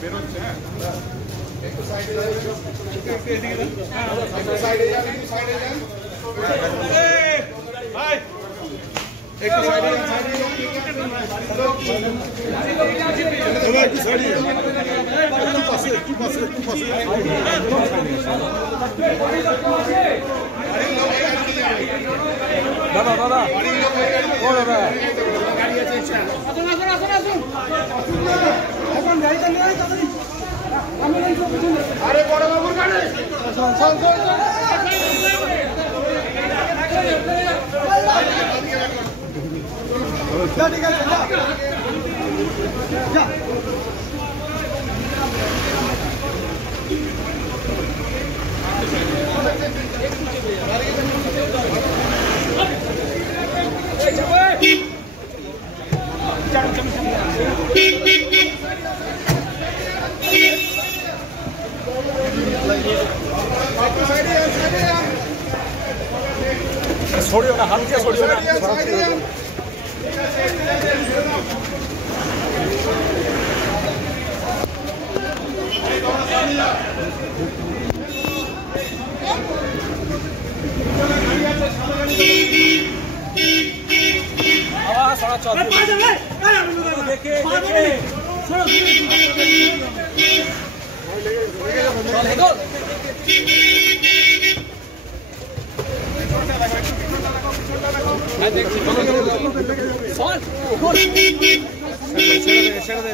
বেরোচ্ছে হ্যাঁ একটু সাইডে যান সাইডে যান ভাই একটু সাইডে যান একটু সাইডে একটু পাশে দাদা দাদা ও দাদা গাড়ি আছে আরে বড় বাবুর গাড়ি ঠিক আছে छोड़ियो ना, हाथ क्या छोड़ियो ना। आवाज थोड़ा चल देखे ছেড়ে দে